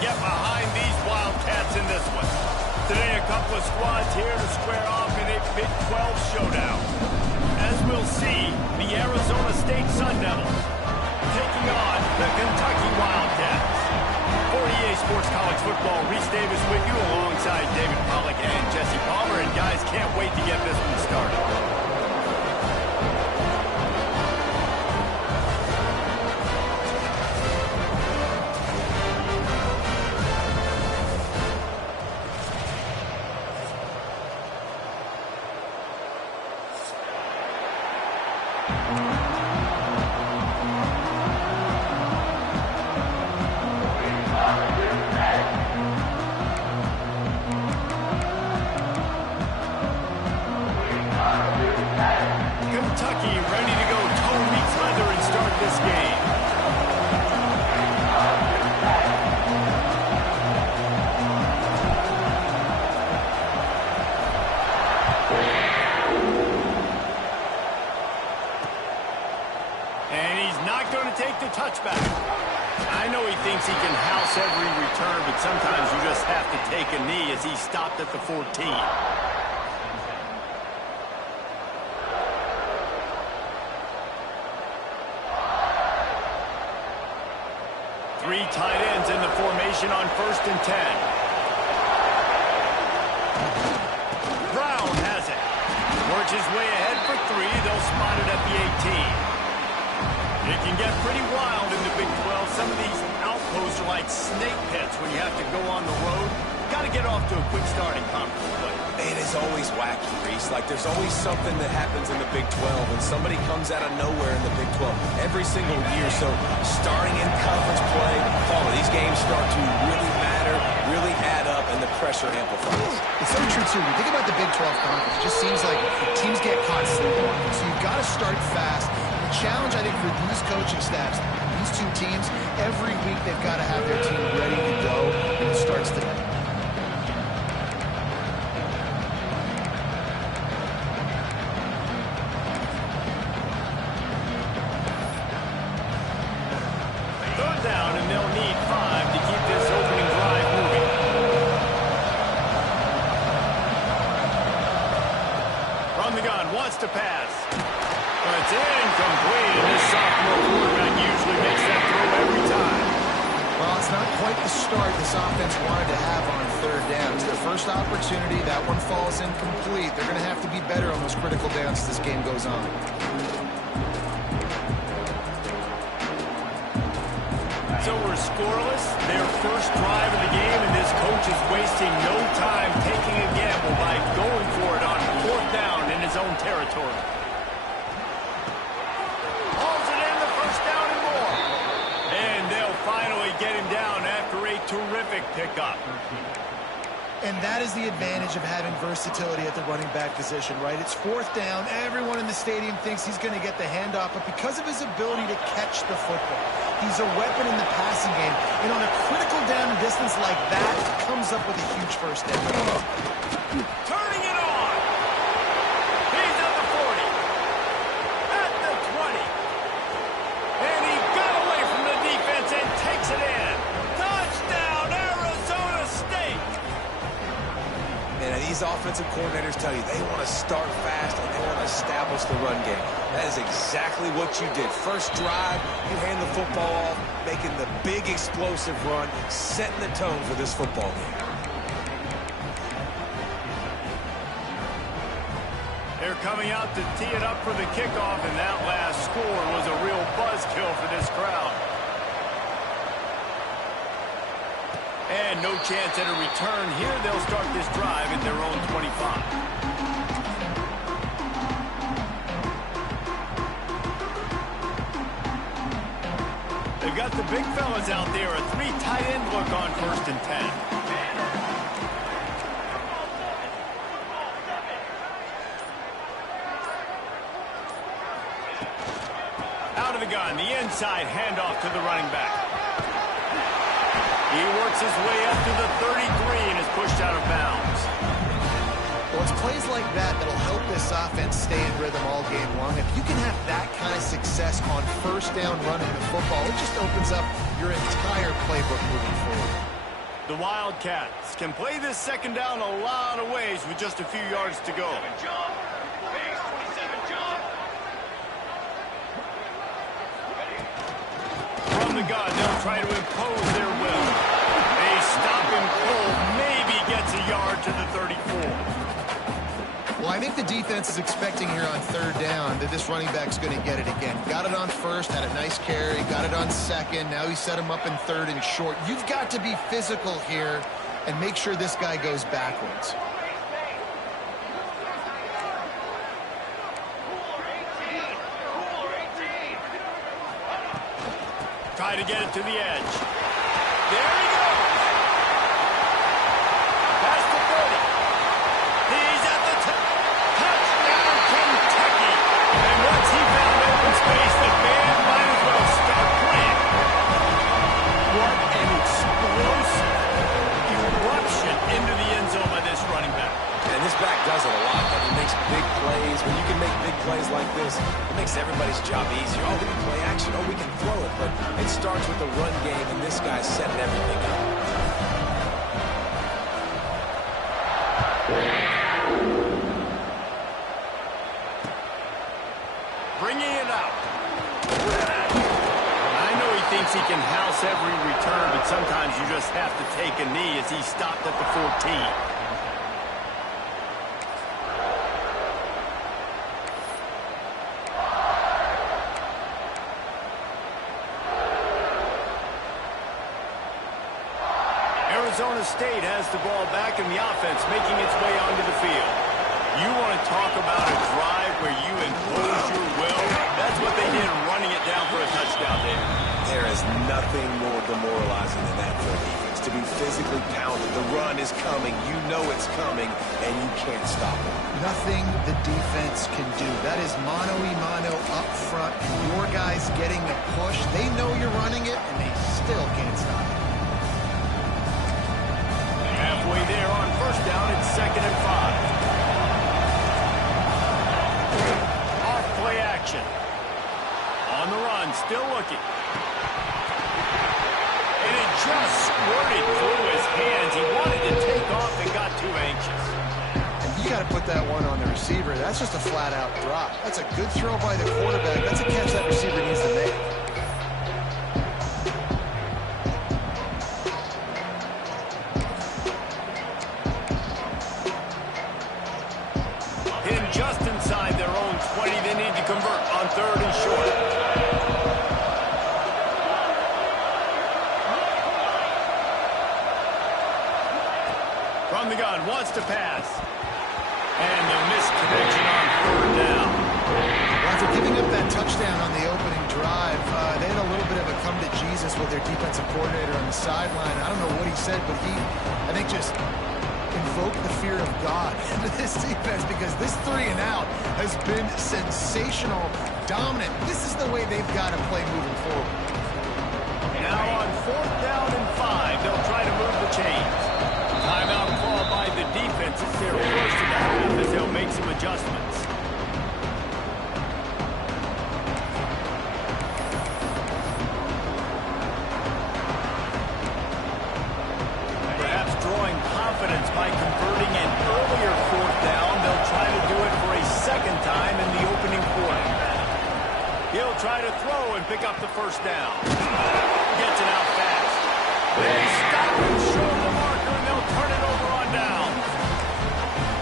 get behind these Wildcats in this one. Today, a couple of squads here to square off in a Big 12 showdown. As we'll see, the Arizona State Sun Devils taking on the Kentucky Wildcats. For EA Sports College Football, Reese Davis with you alongside David Pollack and Jesse Palmer. And guys, can't wait to get this one started. Kentucky ready to go toe meets leather and start this game. And he's not going to take the touchback. I know he thinks he can house every return, but sometimes you just have to take a knee as he stopped at the 14. Three tight ends in the formation on 1st and 10. Brown has it. Works his way ahead for 3. They'll spot it at the 18. It can get pretty wild in the Big 12. Some of these outposts are like snake pits when you have to go on the road. Got to get off to a quick start in conference play. It is always wacky, Reese. Like, there's always something that happens in the Big 12, and somebody comes out of nowhere in the Big 12 every single year. So, starting in conference play, these games start to really matter, really add up, and the pressure amplifies. It's so true, too. When you think about the Big 12 conference, it just seems like teams get caught sleepwalking. So, you've got to start fast. The challenge, I think, for these coaching staffs, these two teams, every week they've got to have their team ready to go, and it starts today. Down, and they'll need 5 to keep this opening drive moving. From the gun, wants to pass. But it's incomplete, and this sophomore quarterback usually makes that throw every time. Well, it's not quite the start this offense wanted to have on 3rd down. It's their first opportunity. That one falls incomplete. They're going to have to be better on those critical downs as this game goes on. So we're scoreless, their first drive of the game, and this coach is wasting no time taking a gamble by going for it on 4th down in his own territory. Hauls it in, the 1st down and more. And they'll finally get him down after a terrific pickup. And that is the advantage of having versatility at the running back position, right? It's 4th down. Everyone in the stadium thinks he's going to get the handoff, but because of his ability to catch the football, he's a weapon in the passing game. And on a critical down and distance like that, comes up with a huge 1st down. Turning it on. He's at the 40. At the 20. And he got away from the defense and takes it in. Touchdown, Arizona State. And these offensive coordinators tell you they want to start fast and they want to establish the run game. That is exactly what you did. First drive, you hand the football off, making the big explosive run, setting the tone for this football game. They're coming out to tee it up for the kickoff, and that last score was a real buzzkill for this crowd. And no chance at a return here. They'll start this drive at their own 25. They've got the big fellas out there. A 3 tight end look on 1st and 10. Out of the gun, the inside handoff to the running back. He works his way up to the 33 and is pushed out of bounds. Well, it's plays like that that'll help this offense stay in rhythm all game long. If you can have that kind of success on 1st down running the football, it just opens up your entire playbook moving forward. The Wildcats can play this second down a lot of ways with just a few yards to go. From the gun, they'll try to impose their will. They stop him cold, maybe gets a yard to the 34. Well, I think the defense is expecting here on third down that this running back's going to get it again. Got it on first, had a nice carry, got it on second. Now he set him up in third and short. You've got to be physical here and make sure this guy goes backwards. Try to get it to the edge. There he goes. Past the 30. He's at the touchdown, Kentucky. And once he found open space, the band might as well start playing. What an explosive eruption into the end zone by this running back. And this back does it a lot. He makes big plays. When you can make big plays like this, it makes everybody's job easier. Oh, we can play action. Oh, we can throw it. But it starts with the run game, and this guy's setting everything up. Bringing it out. I know he thinks he can house every return, but sometimes you just have to take a knee as he stopped at the 14. Arizona State has the ball back in the offense, making its way onto the field. You want to talk about a drive where you impose your will? That's what they did, running it down for a touchdown there. There is nothing more demoralizing than that for a defense. To be physically pounded, the run is coming, you know it's coming, and you can't stop it. Nothing the defense can do. That is mano-a-mano up front, and your guys getting the push. They know you're running it, and they still can't stop it. Halfway there on first down, it's 2nd and 5. Off play action. On the run, still looking. And it just squirted through his hands. He wanted to take off and got too anxious. And you got to put that one on the receiver. That's just a flat-out drop. That's a good throw by the quarterback. That's a catch that receiver needs to make. Just inside their own 20, they need to convert on 3rd and short. From the gun, wants to pass. And the missed connection on 3rd down. Well, after giving up that touchdown on the opening drive, they had a little bit of a come to Jesus with their defensive coordinator on the sideline. I don't know what he said, but he, I think, just invoke the fear of God into this defense, because this 3 and out has been sensational, dominant. This is the way they've got to play moving forward. Now on 4th down and 5, they'll try to move the chains. Timeout call by the defense. It's their first of the half as they'll make some adjustments. By converting an earlier 4th down, they'll try to do it for a second time in the opening quarter. He'll try to throw and pick up the 1st down. Gets it out fast. They stop him short of the marker, and they'll turn it over on down.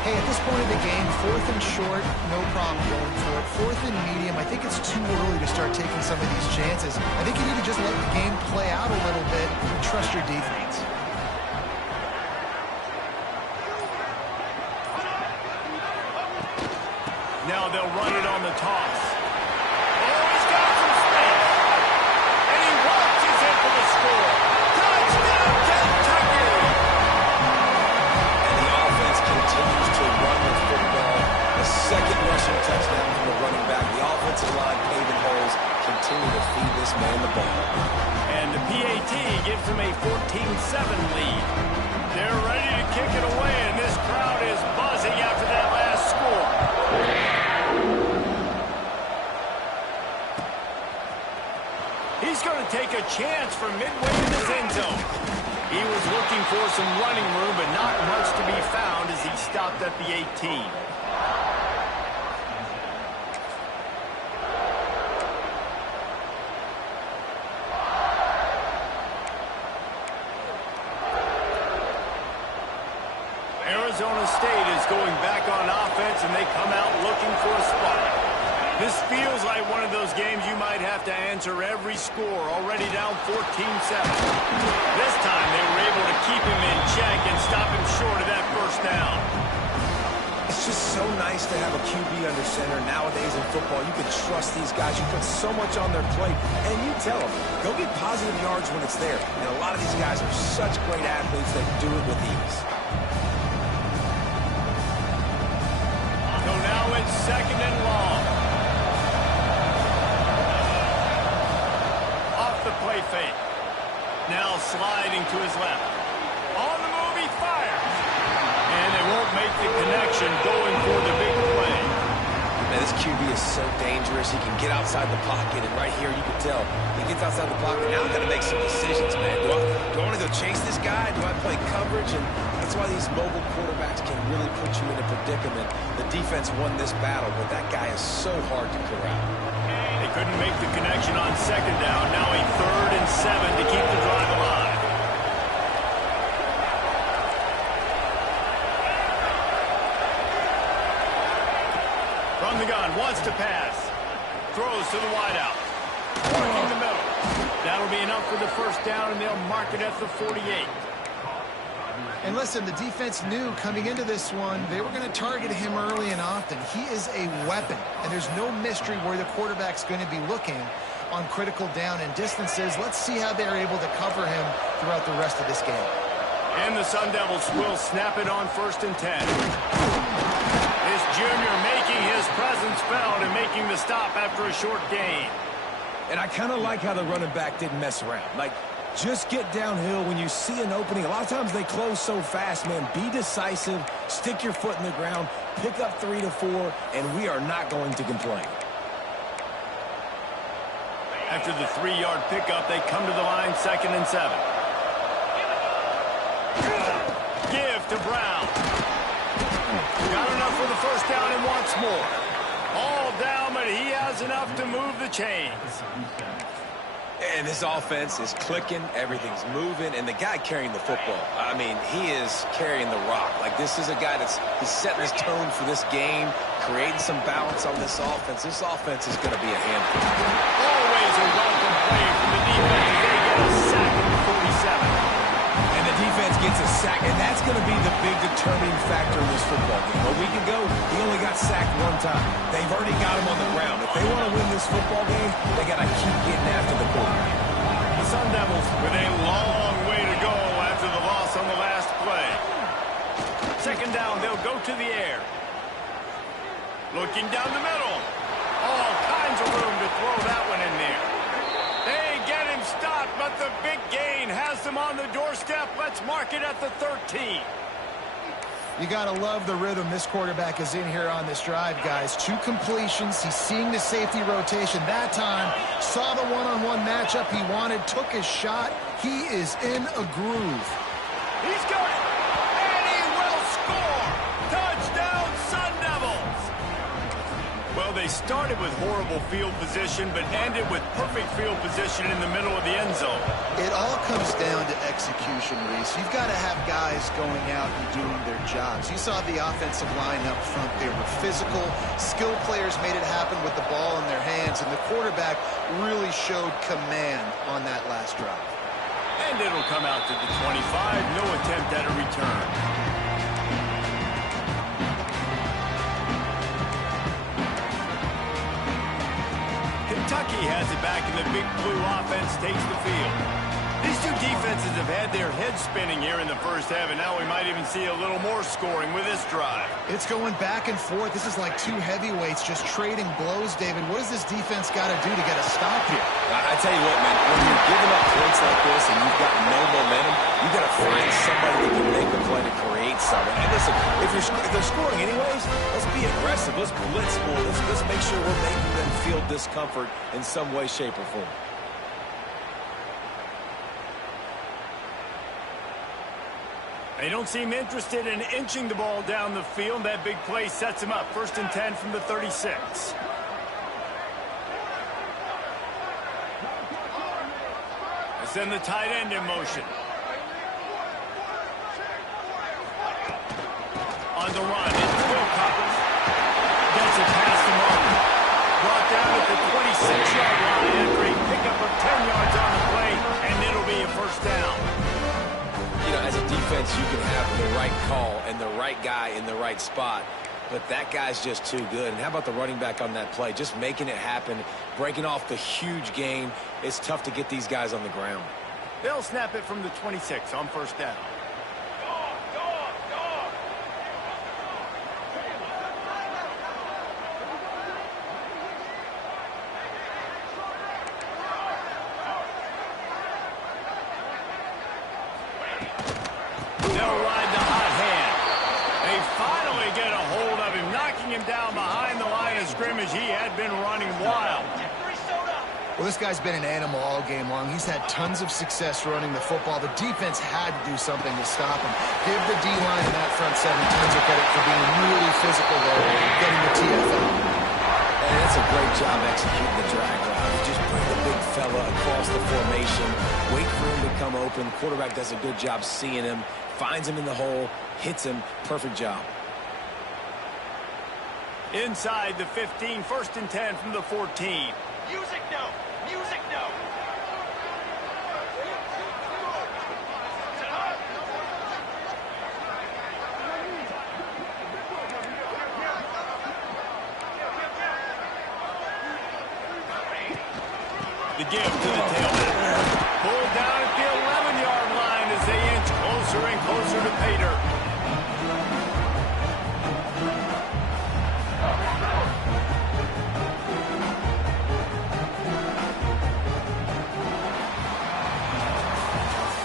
Hey, at this point of the game, 4th and short, no problem going for it. 4th and medium, I think it's too early to start taking some of these chances. I think you need to just let the game play out a little bit and trust your defense. Now they'll run it on the toss. Oh, he's got some space. And he launches in for the score. Touchdown, Kentucky! And the offense continues to run the football. The second rushing touchdown from the running back. The offensive line paving holes. Continue to feed this man the ball. And the PAT gives them a 14-7 lead. They're ready to kick it away, and this crowd is buzzing after that last score. He's going to take a chance from midway in his end zone. He was looking for for some running room, but not much to be found as he stopped at the 18. Arizona State is going back on offense, and they come out looking for a spot. This feels like one of those games you might have to answer every score, already down 14-7. This time they were able to keep him in check and stop him short of that first down. It's just so nice to have a QB under center. Nowadays in football, you can trust these guys. You put so much on their plate, and you tell them, go get positive yards when it's there. And a lot of these guys are such great athletes that do it with ease. So now it's 2nd and long. Off the play fake. Now sliding to his left. On the move, he fires. And they won't make the connection going for the big play. Man, this QB is so dangerous. He can get outside the pocket, and right here you can tell he gets outside the pocket. Now I've got to make some decisions, man. Do I want to go chase this guy? Do I play coverage? And that's why these mobile quarterbacks can really put you in a predicament. The defense won this battle, but that guy is so hard to corral. They couldn't make the connection on 2nd down. Now a 3rd and 7 to keep the drive alive. From the gun, wants to pass. Throws to the wideout. Working the middle. That'll be enough for the first down, and they'll mark it at the 48. And listen, the defense knew coming into this one, they were going to target him early and often. He is a weapon, and there's no mystery where the quarterback's going to be looking on critical down and distances. Let's see how they're able to cover him throughout the rest of this game. And the Sun Devils will snap it on 1st and 10. This junior making his presence felt and making the stop after a short gain. And I kind of like how the running back didn't mess around. Like, just get downhill when you see an opening. A lot of times they close so fast, man. Be decisive, stick your foot in the ground, pick up 3 to 4, and we are not going to complain. After the 3-yard pickup, they come to the line 2nd and 7. Give to Brown. Got enough for the first down and wants more. All down, but he has enough to move the chains. And this offense is clicking, everything's moving, and the guy carrying the football, I mean, he is carrying the rock. Like, this is a guy he's setting his tone for this game, creating some balance on this offense. This offense is going to be a handful. Always a welcome play from the defense. They get a sack at the 47. And the defense gets a sack, and that's going to be the big determining factor in this football game. A week ago, he only got sacked 1 time. They've already got him on the ground. If they want to win this football game, they got to keep getting after the quarterback. The Sun Devils with a long way to go after the loss on the last play. 2nd down, they'll go to the air. Looking down the middle. All kinds of room to throw that one in there. They get him stopped, but the big gain has them on the doorstep. Let's mark it at the 13. You got to love the rhythm this quarterback is in here on this drive, guys. 2 completions. He's seeing the safety rotation that time. Saw the one-on-one matchup he wanted, took his shot. He is in a groove. He's got it, and he will score. Touchdown, Sun Devils. Well, they started with horrible field position, but ended with perfect field position in the middle of the end zone. It all comes down to execution, Reese. You've got to have guys going out and doing their jobs. You saw the offensive line up front. They were physical. Skilled players made it happen with the ball in their hands, and the quarterback really showed command on that last drive. And it'll come out to the 25. No attempt at a return. Kentucky has it back, and the Big Blue offense takes the field. These two defenses have had their heads spinning here in the first half, and now we might even see a little more scoring with this drive. It's going back and forth. This is like 2 heavyweights just trading blows, David. What does this defense got to do to get a stop here? I tell you what, man, when you're giving up points like this and you've got no momentum, you got to find somebody that can make a play to create something. And listen, if they're scoring anyways, let's be aggressive. Let's blitz more. Let's make sure we're making them feel discomfort in some way, shape, or form. They don't seem interested in inching the ball down the field. That big play sets them up. 1st and 10 from the 36. They send the tight end in motion. On the run, it's Wildcats. Gets it past the marker. Brought down at the 26-yard line after a pickup of 10 yards on the play, and it'll be a 1st down. You know, as a defense, you can have the right call and the right guy in the right spot, but that guy's just too good. And how about the running back on that play? Just making it happen, breaking off the huge gain. It's tough to get these guys on the ground. They'll snap it from the 26 on 1st down. They'll ride the hot hand. They finally get a hold of him, knocking him down behind the line of scrimmage. He had been running wild. Well, this guy's been an animal all game long. He's had tons of success running the football. The defense had to do something to stop him. Give the D-line and that front seven tons of credit for being really physical there, getting the TFL. And that's a great job executing the drag route. You just bring the big fella across the formation, wait for him to come open. Quarterback does a good job seeing him, finds him in the hole, hits him. Perfect job. Inside the 15, 1st and 10 from the 14. Music no! Music no! The give to the tailback. Pulled down at the 11-yard line as they inch closer and closer to pay dirt.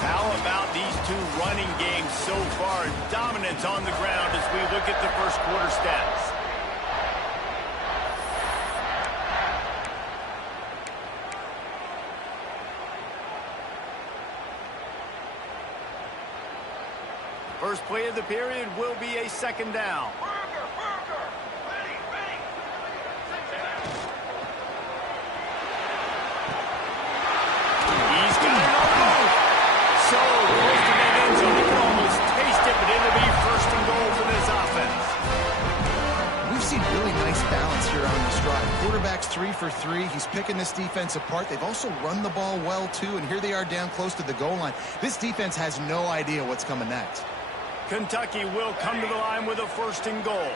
How about these two running games so far? Dominance on the ground as we look at the 1st quarter stats. First play of the period will be a 2nd down. He's got it on the move. So close to that end zone. He can almost taste it, but it'll be 1st and goal for this offense. We've seen really nice balance here on this drive. Quarterback's 3 for 3. He's picking this defense apart. They've also run the ball well, too, and here they are down close to the goal line. This defense has no idea what's coming next. Kentucky will come to the line with a 1st and goal.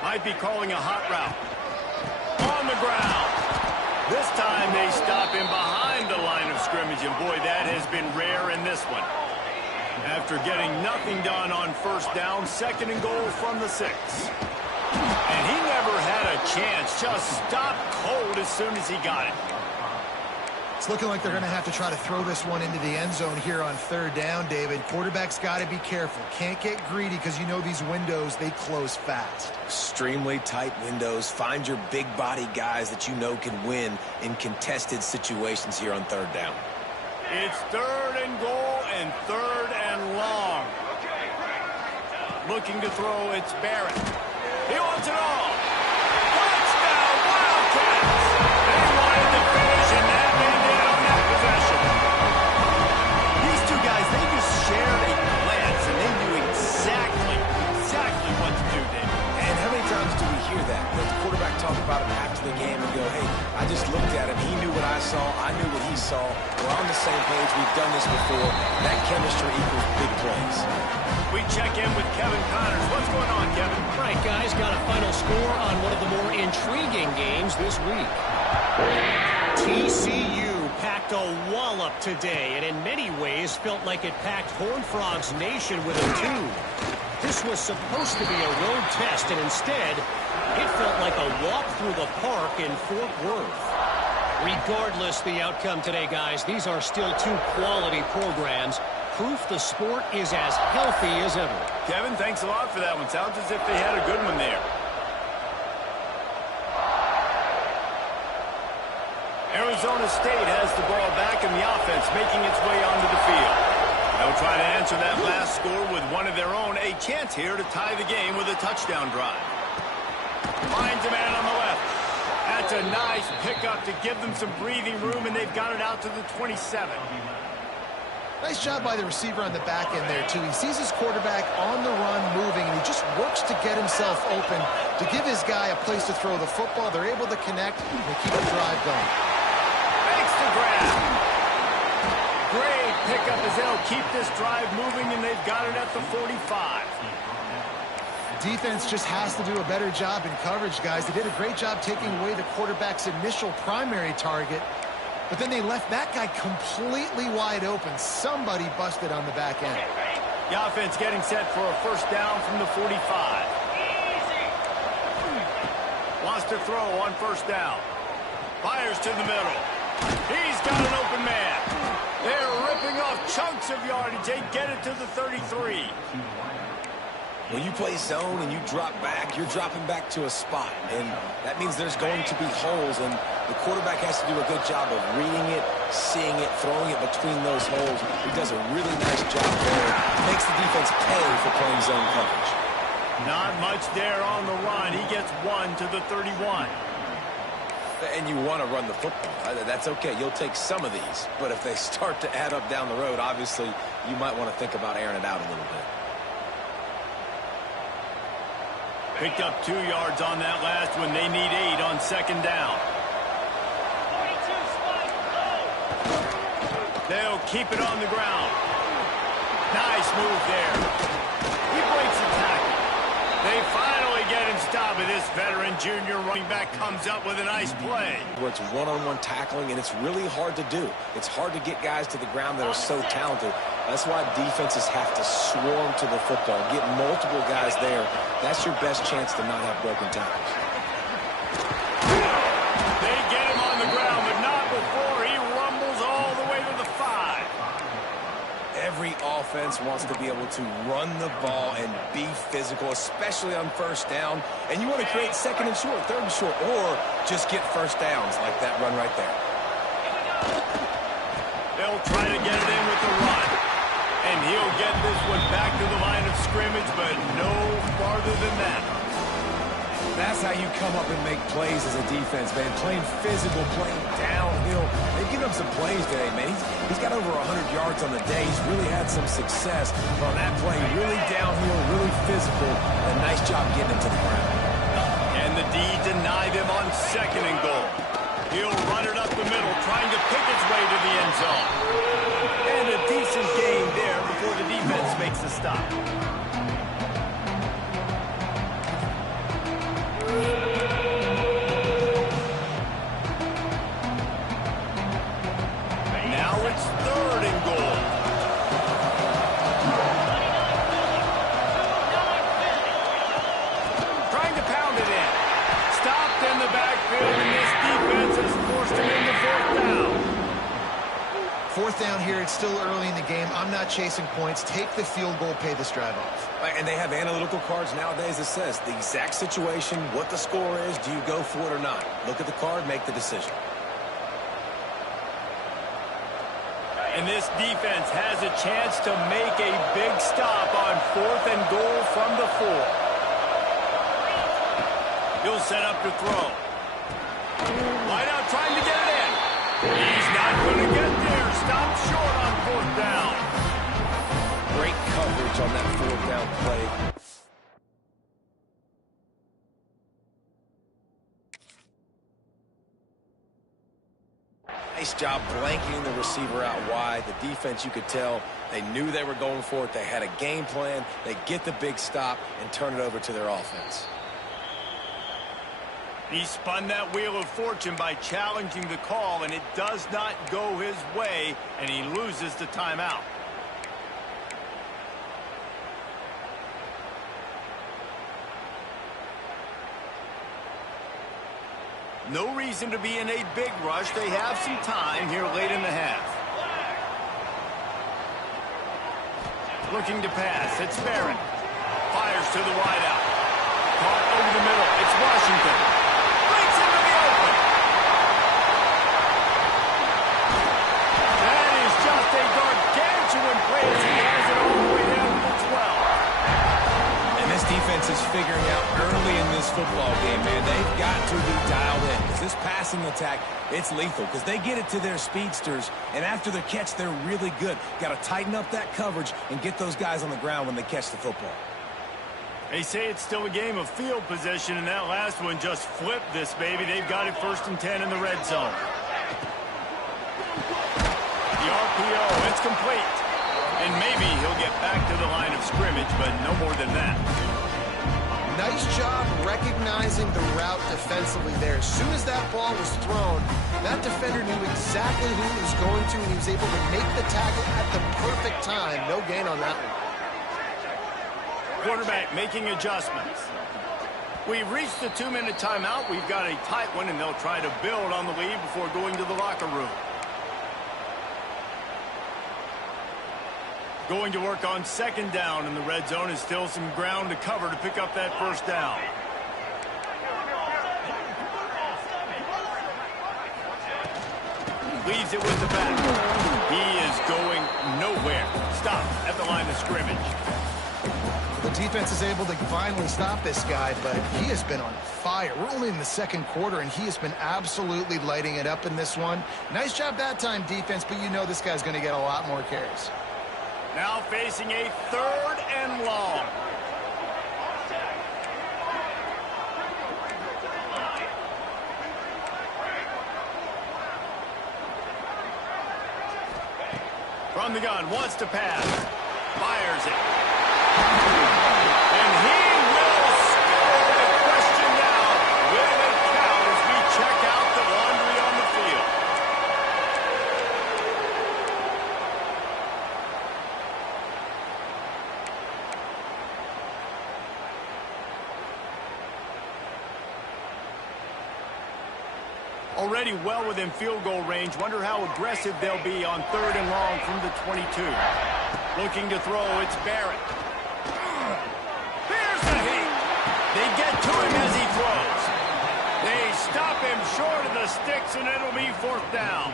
Might be calling a hot route. On the ground. This time they stop him behind the line of scrimmage, and boy, that has been rare in this one. After getting nothing done on 1st down, 2nd and goal from the 6. And he never had a chance. Just stopped cold as soon as he got it. It's looking like they're going to have to try to throw this one into the end zone here on 3rd down, David. Quarterback's got to be careful. Can't get greedy because you know these windows, they close fast. Extremely tight windows. Find your big body guys that you know can win in contested situations here on 3rd down. It's 3rd and goal and 3rd and long. Looking to throw, it's Barrett. He wants it all. Touchdown, Wildcats! They wanted the finish, and that they did on that possession. These two guys, they just shared a glance, and they knew exactly what to do, David. And how many times do we hear that? The quarterback talk about him after the game and go, hey, I just looked at him. He knew what I saw. I knew what he saw. We're on the same page. We've done this before. That chemistry equals big plays. We check in with Kevin Connors. What's going on, Kevin? All right, guys, got a final score on one of the more intriguing games this week. TCU packed a wallop today, and in many ways felt like it packed Horned Frogs Nation with a tune. This was supposed to be a road test, and instead, it felt like a walk through the park in Fort Worth. Regardless the outcome today, guys, these are still two quality programs. Proof the sport is as healthy as ever. Kevin, thanks a lot for that one. Sounds as if they had a good one there. Arizona State has the ball back in the offense, making its way onto the field. They'll try to answer that last score with one a chance here to tie the game with a touchdown drive. Finds a man on the left. That's a nice pickup to give them some breathing room, and they've got it out to the 27. Nice job by the receiver on the back end there, too. He sees his quarterback on the run moving, and he just works to get himself open to give his guy a place to throw the football. They're able to connect and they keep the drive going. Makes the grab. Great pickup as they'll keep this drive moving, and they've got it at the 45. Defense just has to do a better job in coverage, guys. They did a great job taking away the quarterback's initial primary target, but then they left that guy completely wide open. Somebody busted on the back end. The offense getting set for a first down from the 45. Wants to throw on first down. Fires to the middle. He's got an open man. They're ripping off chunks of yardage. They get it to the 33. When you play zone and you drop back, you're dropping back to a spot, and that means there's going to be holes, and the quarterback has to do a good job of reading it, seeing it, throwing it between those holes. He does a really nice job there. Makes the defense pay for playing zone coverage. Not much there on the run. He gets one to the 31. And you want to run the football. That's okay. You'll take some of these, but if they start to add up down the road, obviously you might want to think about airing it out a little bit. Picked up 2 yards on that last one. They need 8 on second down. They'll keep it on the ground. Nice move there. He breaks the tackle. They finally get him stopped, but this veteran junior running back comes up with a nice play. Where it's one-on-one tackling, and it's really hard to do. It's hard to get guys to the ground that are so talented. That's why defenses have to swarm to the football, get multiple guys there. That's your best chance to not have broken tackles. They get him on the ground, but not before he rumbles all the way to the 5. Every offense wants to be able to run the ball and be physical, especially on first down. And you want to create second and short, third and short, or just get first downs like that run right there. They'll try to get it in with the run. And he'll get this one back to the line of scrimmage, but no farther than that. That's how you come up and make plays as a defense, man. Playing physical, playing downhill. They've given him some plays today, man. He's got over 100 yards on the day. He's really had some success. But on that play, really downhill, really physical. And a nice job getting him to the ground. And the D denied him on second and goal. He'll run it up the middle, trying to pick his way to the end zone. And a decent gain there before the defense makes the stop. Now it's third and goal. Trying to pound it in. Stopped in the backfield, and this defense has forced him into fourth down. Fourth down here, it's still early in the game. I'm not chasing points. Take the field goal, pay this drive off. And they have analytical cards nowadays that says the exact situation, what the score is, do you go for it or not? Look at the card, make the decision. And this defense has a chance to make a big stop on fourth and goal from the 4. He'll set up to throw. Wide out trying to get it in. He's not going to get there. Stop short on fourth down. Great coverage on that fourth down play. Nice job blanketing the receiver out wide. The defense, you could tell, they knew they were going for it. They had a game plan. They get the big stop and turn it over to their offense. He spun that wheel of fortune by challenging the call, and it does not go his way, and he loses the timeout. No reason to be in a big rush. They have some time here late in the half. Looking to pass. It's Barrett. Fires to the wideout. Caught over the middle. It's Washington. Breaks into the open. That is just a gargantuan play as he has it all the way down to the 12. figuring out early in this football game, man. They've got to be dialed in because this passing attack, it's lethal because they get it to their speedsters, and after the catch, they're really good. Got to tighten up that coverage and get those guys on the ground when they catch the football. They say it's still a game of field possession, and that last one just flipped this baby. They've got it 1st and 10 in the red zone. The RPO, it's complete. And maybe he'll get back to the line of scrimmage, but no more than that. Nice job recognizing the route defensively there. As soon as that ball was thrown, that defender knew exactly who he was going to, and he was able to make the tackle at the perfect time. No gain on that one. Quarterback making adjustments. We've reached the 2-minute timeout. We've got a tight one, and they'll try to build on the lead before going to the locker room. Going to work on 2nd down in the red zone, and still some ground to cover to pick up that 1st down. Leaves it with the back. He is going nowhere. Stop at the line of scrimmage. The defense is able to finally stop this guy, but he has been on fire. We're only in the 2nd quarter, and he has been absolutely lighting it up in this one. Nice job that time, defense, but you know this guy's going to get a lot more carries. Now facing a 3rd and long. From the gun, wants to pass. Fires it. And he will score. The question now, will it count as we check out the laundry on the field? Already well within field goal range. Wonder how aggressive they'll be on 3rd and long from the 22. Looking to throw, it's Barrett. Here's the heat. They get to him as he throws. They stop him short of the sticks, and it'll be 4th down.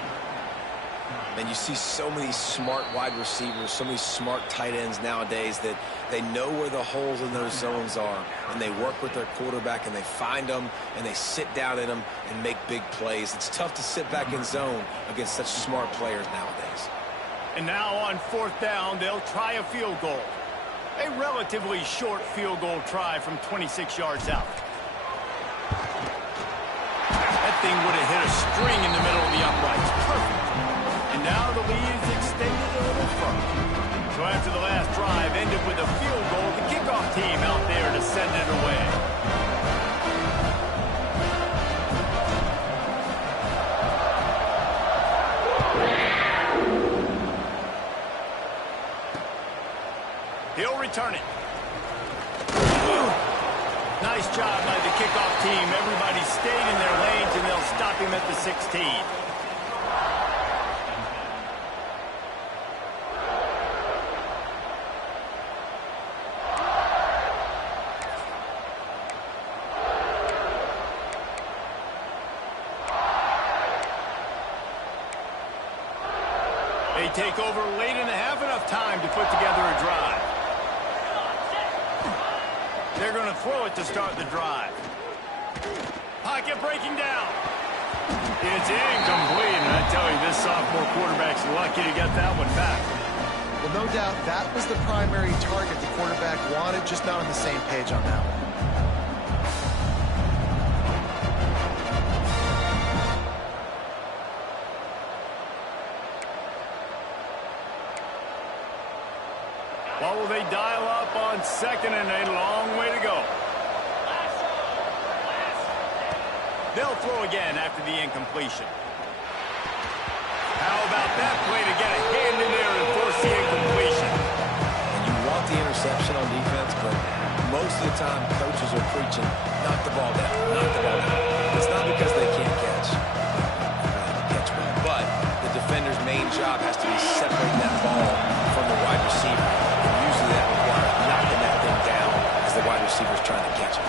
And you see so many smart wide receivers, so many smart tight ends nowadays that they know where the holes in those zones are, and they work with their quarterback, and they find them, and they sit down in them and make big plays. It's tough to sit back in zone against such smart players nowadays. And now on 4th down, they'll try a field goal. A relatively short field goal try from 26 yards out. That thing would have hit a string in the middle of the uprights. Perfect. And now the lead is extended a little further. So after the last drive ended with a field goal, the kickoff team out there to send it away. He'll return it. Nice job by the kickoff team. Everybody stayed in their lanes, and they'll stop him at the 16. They take over late in the half, enough time to put together a drive. They're going to throw it to start the drive. Pocket breaking down. It's incomplete, and I tell you, this sophomore quarterback's lucky to get that one back. Well, no doubt that was the primary target the quarterback wanted, just not on the same page on that one. What will they dial up on 2nd and a long way to go? They'll throw again after the incompletion. How about that play to get a hand in there and force the incompletion? And you want the interception on defense, but most of the time coaches are preaching, knock the ball down, knock the ball down. It's not because they can't catch. Well, but the defender's main job has to be separating that ball from the wide receiver. And usually that requires knocking that thing down as the wide receiver's trying to catch it.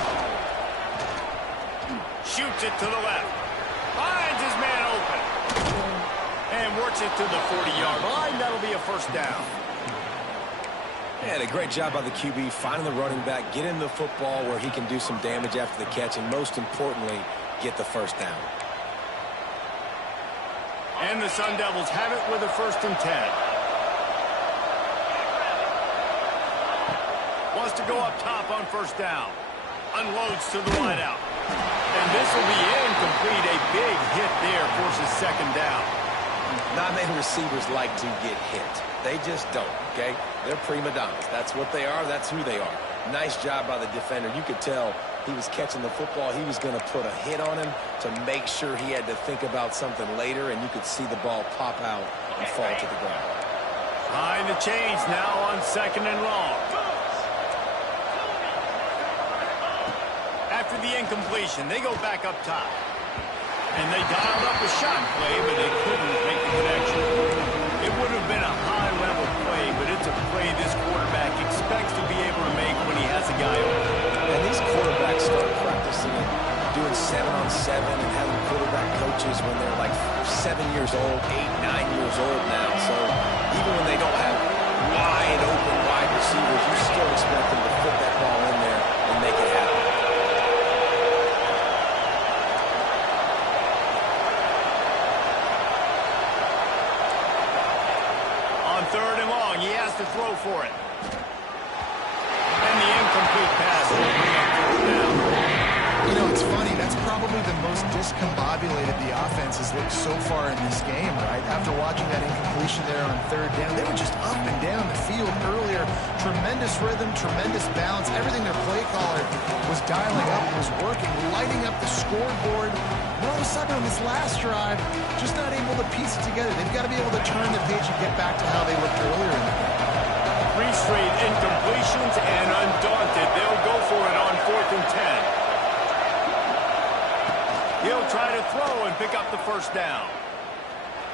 Shoots it to the left. Finds his man open. And works it to the 40-yard line. That'll be a 1st down. And a great job by the QB finding the running back, getting the football where he can do some damage after the catch, and most importantly, get the first down. And the Sun Devils have it with a 1st and 10. Wants to go up top on 1st down. Unloads to the wideout. And this will be incomplete. A big hit there forces 2nd down. Not many receivers like to get hit. They just don't, okay? They're prima donnas. That's what they are. That's who they are. Nice job by the defender. You could tell he was catching the football. He was going to put a hit on him to make sure he had to think about something later, and you could see the ball pop out and fall to the ground. Behind the chains now on 2nd and long. After the incompletion, they go back up top. And they dialed up a shot play, but they couldn't make the connection. It would have been a high-level play, but it's a play this quarterback expects to be able to make when he has a guy open. And these quarterbacks start practicing and doing 7-on-7 and having quarterback coaches when they're like 7 years old, 8, 9 years old now. So even when they don't have wide receivers, you still expect them to put that ball in there and make it happen. On 3rd and long, he has to throw for it. And the incomplete pass will bring up 4th down. You know, it's funny. That's probably the most discombobulated the offense has looked so far in this game, right? After watching that incompletion there on 3rd down, they were just up and down the field earlier. Tremendous rhythm, tremendous balance. Everything their play caller was dialing up was working, lighting up the scoreboard. And all of a sudden on this last drive, just not able to piece it together. They've got to be able to turn the page and get back to how they looked earlier in the game. 3 straight incompletions, and undaunted, they'll go for it on 4th and 10. He'll try to throw and pick up the 1st down.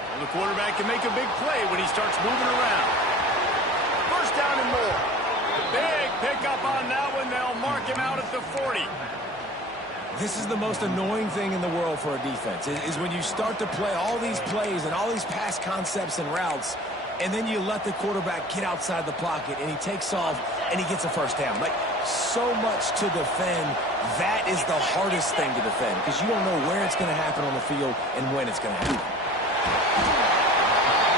Well, the quarterback can make a big play when he starts moving around. 1st down and more. Big pickup on that one. They'll mark him out at the 40. This is the most annoying thing in the world for a defense, is when you start to play all these plays and all these pass concepts and routes, and then you let the quarterback get outside the pocket, and he takes off, and he gets a 1st down. Like, so much to defend. That is the hardest thing to defend, because you don't know where it's going to happen on the field and when it's going to happen.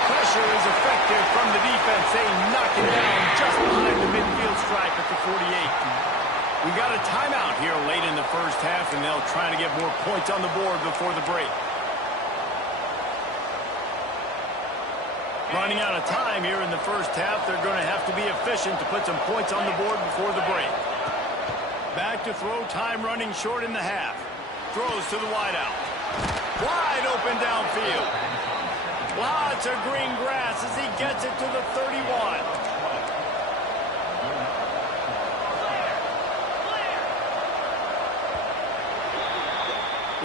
Pressure is effective from the defense. They knock him down just behind the midfield stripe at the 48. We got a timeout here late in the 1st half, and they'll try to get more points on the board before the break. Running out of time here in the 1st half, they're going to have to be efficient to put some points on the board before the break. Back to throw, time running short in the half. Throws to the wideout. Wide open downfield. Lots of green grass as he gets it to the 31.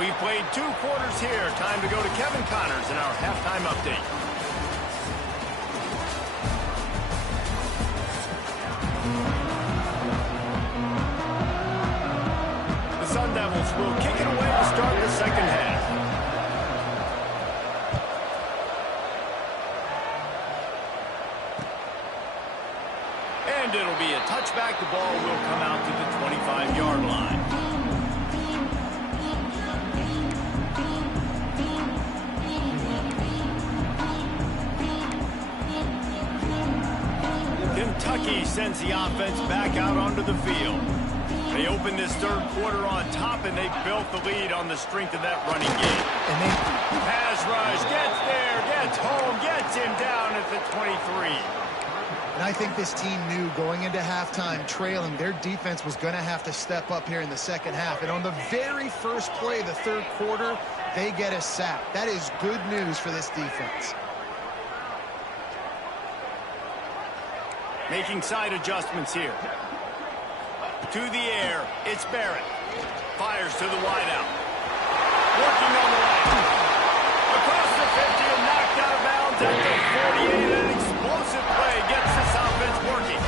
We've played 2 quarters here. Time to go to Kevin Connors in our halftime update. The Sun Devils will kick it away to start the 2nd half. And it'll be a touchback. The ball will come out to the 25-yard line. Kentucky sends the offense back out onto the field. They open this 3rd quarter on top, and they built the lead on the strength of that running game. And pass rush, gets there, gets home, gets him down at the 23. And I think this team knew going into halftime trailing, their defense was going to have to step up here in the 2nd half. And on the very first play, the 3rd quarter, they get a sack. That is good news for this defense. Making side adjustments here. To the air, it's Barrett. Fires to the wideout. Working on the right. Across the 50 and knocked out of bounds at the 48. An explosive play gets this offense working.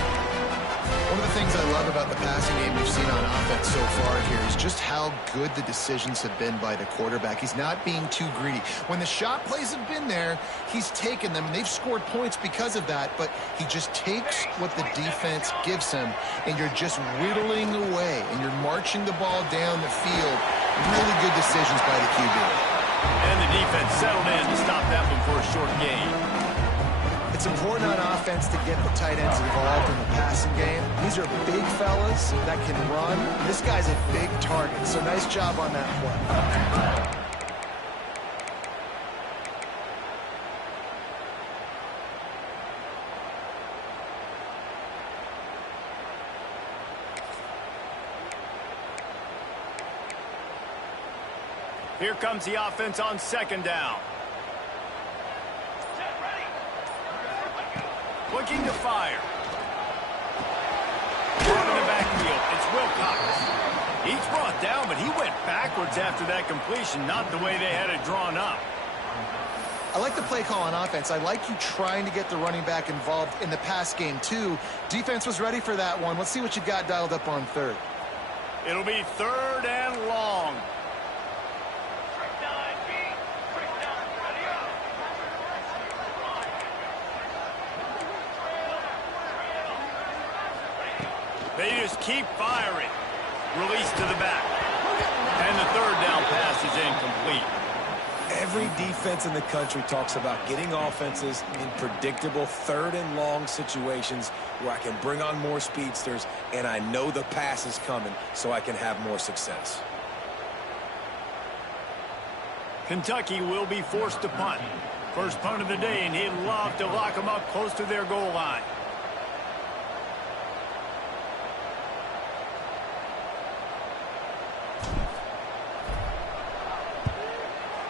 One of the things I love about the passing game we've seen on offense so far here is just how good the decisions have been by the quarterback. He's not being too greedy. When the shot plays have been there, he's taken them, and they've scored points because of that, but he just takes what the defense gives him, and you're just whittling away, and you're marching the ball down the field. Really good decisions by the QB. And the defense settled in to stop that one for a short gain. It's important on offense to get the tight ends involved in the passing game. These are big fellas that can run. This guy's a big target, so nice job on that play. Here comes the offense on second down. Looking to fire. Out in the backfield, it's Wildcats. He's brought down, but he went backwards after that completion, not the way they had it drawn up. I like the play call on offense. I like you trying to get the running back involved in the pass game, too. Defense was ready for that one. Let's see what you got dialed up on third. It'll be third and long. They just keep firing. Release to the back. And the third down pass is incomplete. Every defense in the country talks about getting offenses in predictable third and long situations where I can bring on more speedsters and I know the pass is coming so I can have more success. Kentucky will be forced to punt. First punt of the day, and he'd love to lock them up close to their goal line.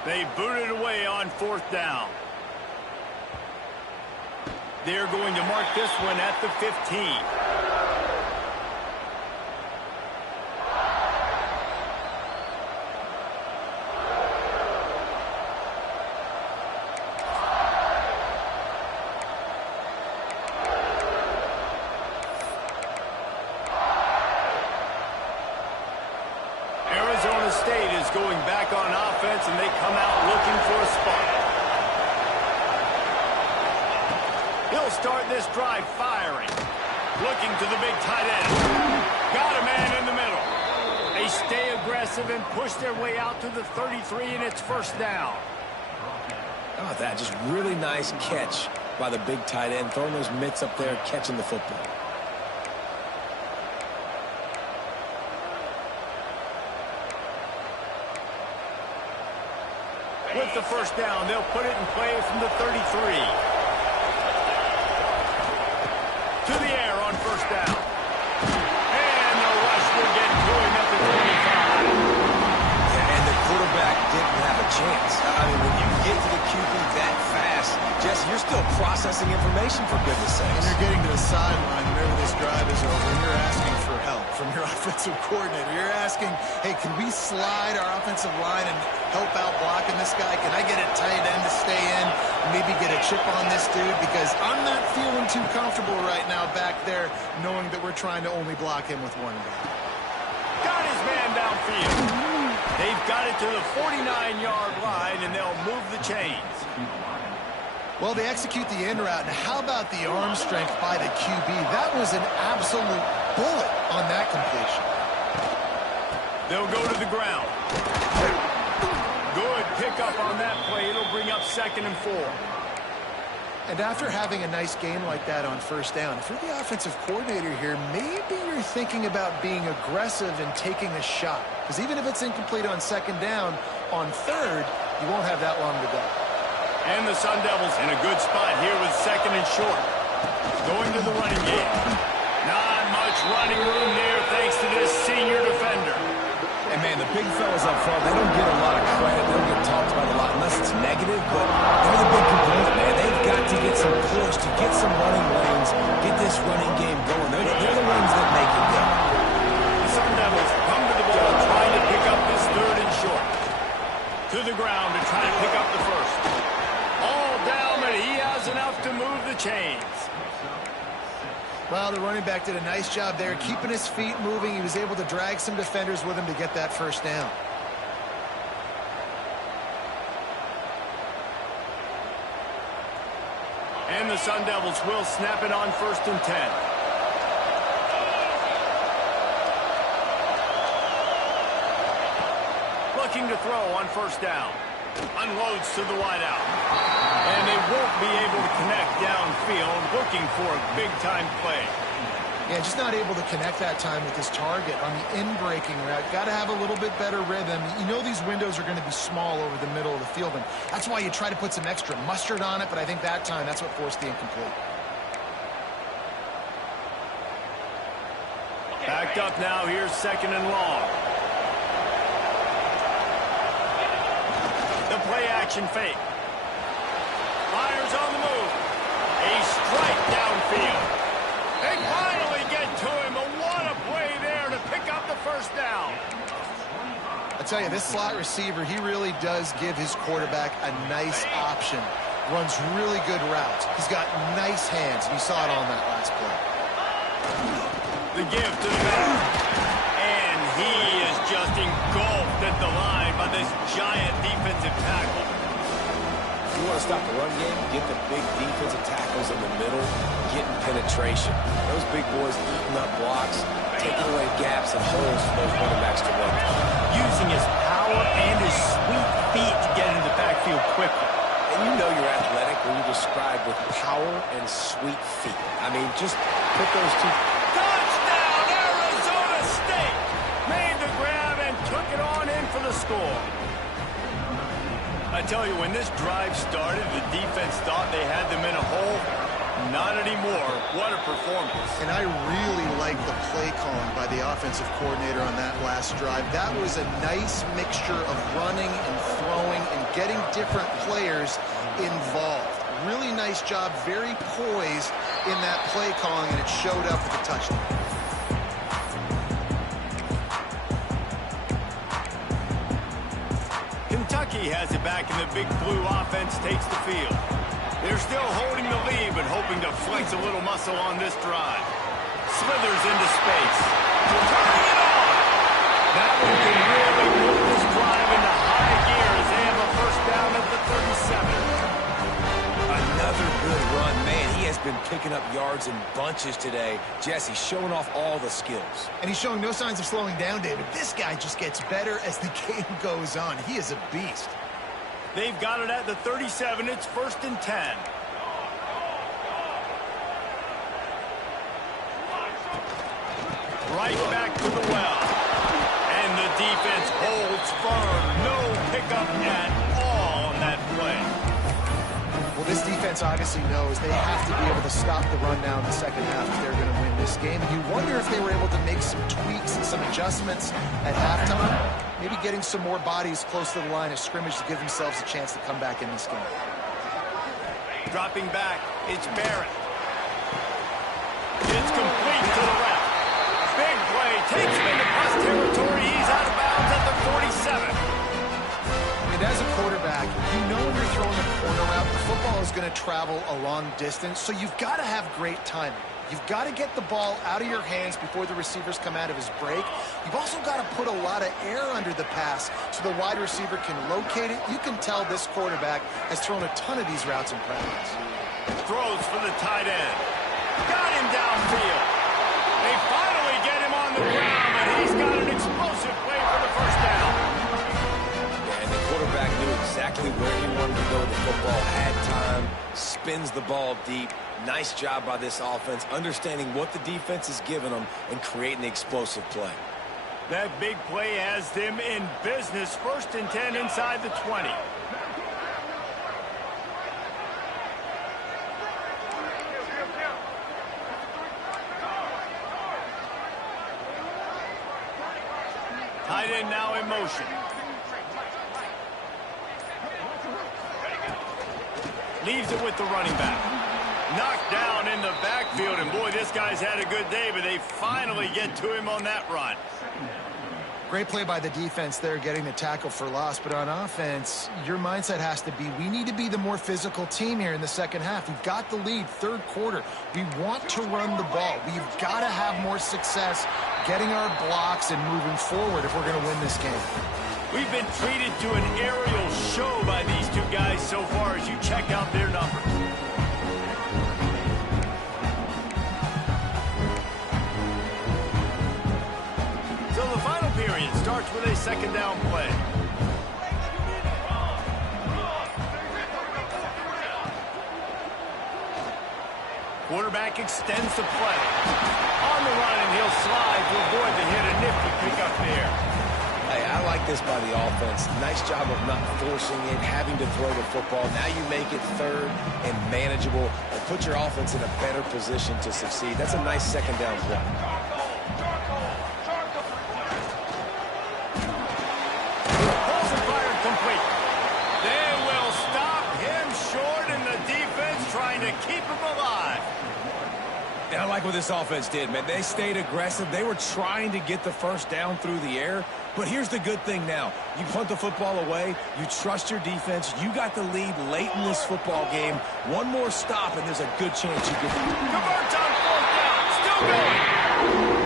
They booted away on fourth down. They're going to mark this one at the 15. Arizona State is going back on offense, and they come out looking for a spark. He'll start this drive firing. Looking to the big tight end. Got a man in the middle. They stay aggressive and push their way out to the 33, and it's first down. How about that? Just really nice catch by the big tight end, throwing those mitts up there, catching the football. With the first down, they'll put it in play from the 33. To the air on first down. And the rush will get to him at the 25. And the quarterback didn't have a chance. I mean, when you get to the QB that fast, Jesse, you're still processing information, for goodness sakes. And you're getting to the sideline whenever this drive is over, and you're asking for help from your offensive coordinator. You're asking, hey, can we slide our offensive line and help out blocking this guy? Can I get a tight end to stay in, maybe get a chip on this dude? Because I'm not feeling too comfortable right now back there knowing that we're trying to only block him with one guy. Got his man downfield. They've got it to the 49-yard line, and they'll move the chains. Well, they execute the in route, and how about the arm strength by the QB? That was an absolute bullet on that completion. They'll go to the ground. Good pickup on that play. It'll bring up 2nd and 4. And after having a nice game like that on first down, if you're the offensive coordinator here, maybe you're thinking about being aggressive and taking a shot. Because even if it's incomplete on second down, on third, you won't have that long to go. And the Sun Devils in a good spot here with 2nd and short. Going to the running game. Not much running room there thanks to this senior defender. And, man, the big fellas up front, they don't get a lot of credit. They don't get talked about a lot unless it's negative, but they're the big component, man. They've got to get some push, to get some running lanes, get this running game going. They're the ones that make it go. The Sun Devils come to the ball trying to pick up this 3rd and short. To the ground to try to pick up the first. All down, but he has enough to move the chains. Well, the running back did did a nice job there, keeping his feet moving. He was able to drag some defenders with him to get that first down. And the Sun Devils will snap it on 1st and 10. Looking to throw on 1st down. Unloads to the wideout. And they won't be able to connect downfield, looking for a big-time play. Yeah, just not able to connect that time with his target on the in-breaking route. Got to have a little bit better rhythm. You know these windows are going to be small over the middle of the field, and that's why you try to put some extra mustard on it, but I think that time that's what forced the incomplete. Backed up now, here's 2nd and long. The play-action fake. Fires on the move. A strike downfield. They finally get to him, but what a play there to pick up the 1st down. I tell you, this slot receiver, he really does give his quarterback a nice option. Runs really good routes. He's got nice hands, and you saw it on that last play. The give to the back. And he is just engulfed at the line by this giant defensive tackle. If you want to stop the run game, get the big defensive tackles in the middle, getting penetration. Those big boys eating up blocks, taking away gaps and holes for those running backs to run through. Using his power and his sweet feet to get into the backfield quickly. And you know you're athletic when you describe with power and sweet feet. I mean, just put those two. Touchdown, Arizona State! Made the grab and took it on in for the score. I tell you, when this drive started, the defense thought they had them in a hole. Not anymore. What a performance. And I really like the play calling by the offensive coordinator on that last drive. That was a nice mixture of running and throwing and getting different players involved. Really nice job, very poised in that play calling, and it showed up with a touchdown. Kentucky has it back, and the Big Blue offense takes the field. They're still holding the lead, but hoping to flex a little muscle on this drive. Slithers into space. Turning it on! That one can really put this drive into high gear as they have a 1st down at the 37. Another good run. Man, he has been picking up yards in bunches today. Jesse showing off all the skills. And he's showing no signs of slowing down, David. This guy just gets better as the game goes on. He is a beast. They've got it at the 37. It's 1st and 10. Right back to the well. And the defense holds firm. No pickup at all on that play. Well, this defense obviously knows they have to be able to stop the run now in the 2nd half if they're going to win this game. And you wonder if they were able to make some tweaks and some adjustments at halftime. Maybe getting some more bodies close to the line of scrimmage to give themselves a chance to come back in this game. Dropping back, it's Barrett. It's complete to the left. Big play, takes him into plus territory. He's out of bounds at the 47. And as a quarterback, you know when you're throwing a corner route, the football is going to travel a long distance, so you've got to have great timing. You've got to get the ball out of your hands before the receivers come out of his break. You've also got to put a lot of air under the pass so the wide receiver can locate it. You can tell this quarterback has thrown a ton of these routes in practice. Throws for the tight end. Got him downfield. They finally get him on the ground, and he's got an explosive play for the 1st down. And the quarterback knew exactly where he wanted to go with the football, had time, spins the ball deep. Nice job by this offense, understanding what the defense is giving them and creating the explosive play. That big play has them in business. 1st and 10 inside the 20. Tight end now in motion. Leaves it with the running back. Knocked down in the backfield, and boy, this guy's had a good day, but they finally get to him on that run. Great play by the defense there, getting the tackle for loss. But on offense, your mindset has to be, we need to be the more physical team here in the second half. We've got the lead, third quarter. We want to run the ball. We've got to have more success getting our blocks and moving forward if we're going to win this game. We've been treated to an aerial show by these two guys so far as you check out their numbers. So the final period starts with a second down play. Quarterback extends the play. On the run, and he'll slide to avoid the hit. A nifty pickup there. Hey, I like this by the offense. Nice job of not forcing it, having to throw the football. Now you make it third and manageable and put your offense in a better position to succeed. That's a nice second down play. Balls are fired complete. They will stop him short, and the defense trying to keep him alive. And I like what this offense did, man. They stayed aggressive. They were trying to get the first down through the air. But here's the good thing now. You punt the football away. You trust your defense. You got the lead late in this football game. One more stop, and there's a good chance you get the lead. Converts on fourth down. Still going.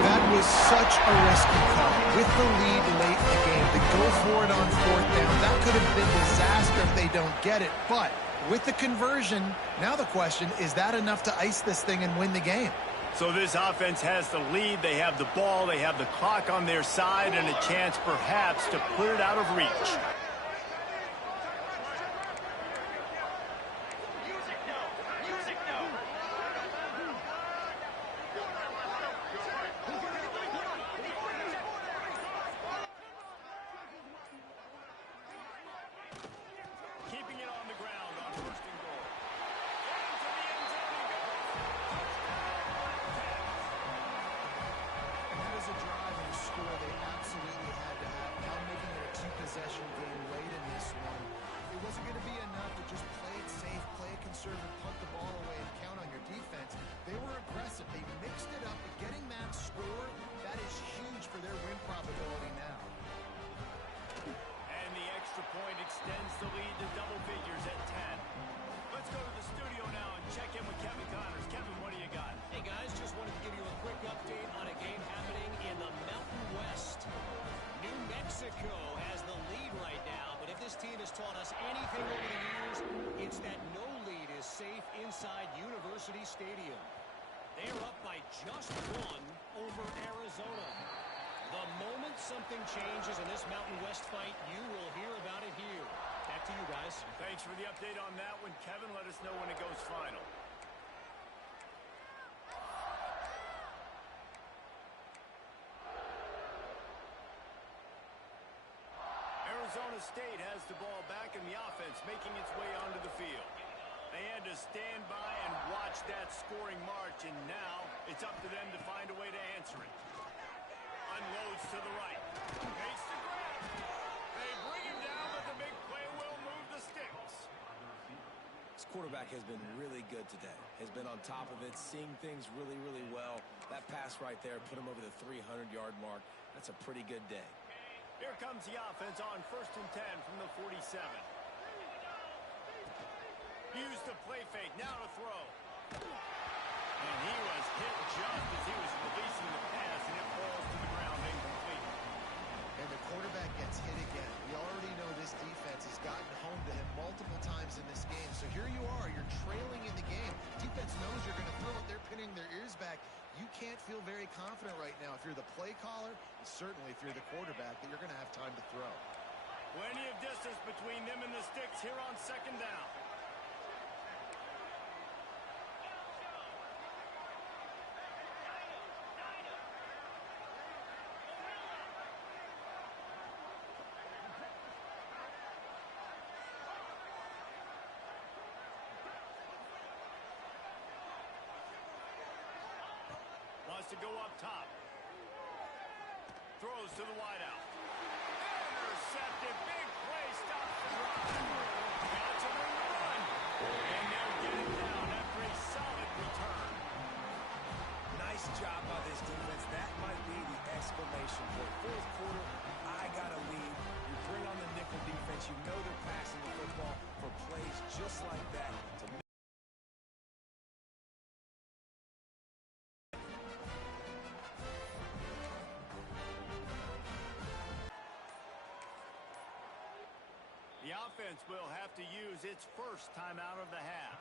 That was such a risky call. With the lead late in the game, to go for it on fourth down, that could have been disaster if they don't get it. But with the conversion, now the question, is that enough to ice this thing and win the game? So this offense has the lead. They have the ball. They have the clock on their side and a chance perhaps to put it out of reach. Music no. Music no. Keeping it on the ground on first and goal. That is a drive and a score they absolutely had to have. Now making it a two-possession game late in this one. It wasn't going to be enough to just play it safe, play it conservative, punt the ball away, and count on your defense. They were aggressive. They mixed it up. But getting that score, that is huge for their win probability now. And the extra point extends the lead to double figures at 10. Let's go to the studio now and check in with Kevin Connors. Kevin, what do you got? Hey, guys, just wanted to give you a quick update on a game happening in the Mountain West. New Mexico has the lead right now, but if this team has taught us anything over the years, it's that no lead is safe inside University Stadium. They are up by just one over Arizona. The moment something changes in this Mountain West fight, you will hear about it here. Back to you guys. Thanks for the update on that one, Kevin. Let us know when it goes final. Arizona State has the ball back in the offense, making its way onto the field. They had to stand by and watch that scoring march, and now it's up to them to find a way to answer it. Unloads to the right. Makes the grab. They bring him down, but the big play will move the sticks. This quarterback has been really good today. Has been on top of it, seeing things really, really well. That pass right there put him over the 300-yard mark. That's a pretty good day. Here comes the offense on 1st and 10 from the 47. Use the play fake, now to throw. And he was hit just as he was releasing the pass, and it falls to the ground incomplete. And the quarterback gets hit again. We already know this defense has gotten home to him multiple times in this game. So here you are, you're trailing in the game. Defense knows you're going to throw it. They're pinning their ears back. You can't feel very confident right now if you're the play caller, and certainly if you're the quarterback, that you're going to have time to throw. Plenty of distance between them and the sticks here on second down. Wants to go up top. Throws to the wideout. Intercepted. Big play. Stops the drive. Got some room to run. And they'll get it down after a solid return. Nice job by this defense. That might be the exclamation point. Fourth quarter, offense will have to use its first timeout of the half.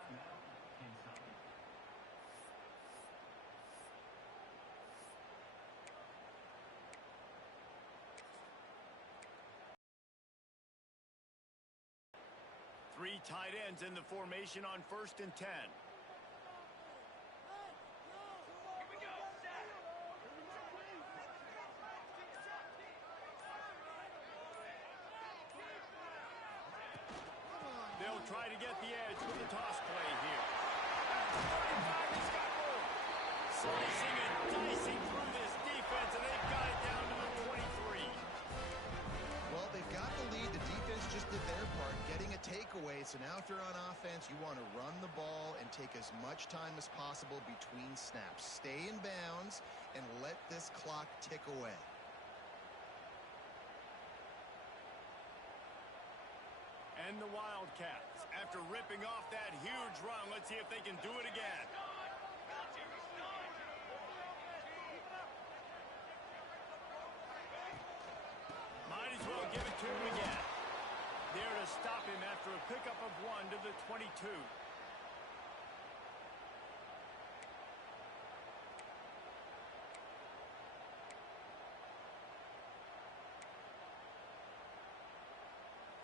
Three tight ends in the formation on 1st and 10. They'll try to get the edge with the toss play here. At the 35, he's got more. Slicing and dicing through this defense, and they've got it down to the 23. Well, they've got the lead. The defense just did their part, getting a takeaway. So now if you're on offense, you want to run the ball and take as much time as possible between snaps. Stay in bounds and let this clock tick away. And the Wildcats, after ripping off that huge run, let's see if they can do it again. Might as well give it to him again. There to stop him after a pickup of 1 to the 22.